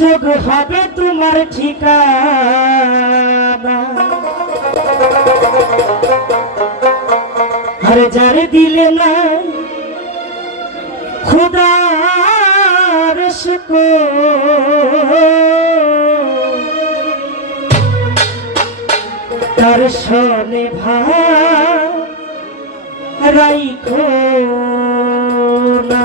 যোগ হবে তোমার ঠিকানা। আরে যারে দিলে নাই খুদার তার সনে ভাই রাইখো না।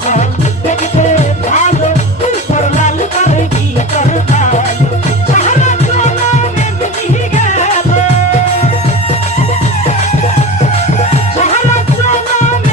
Thank.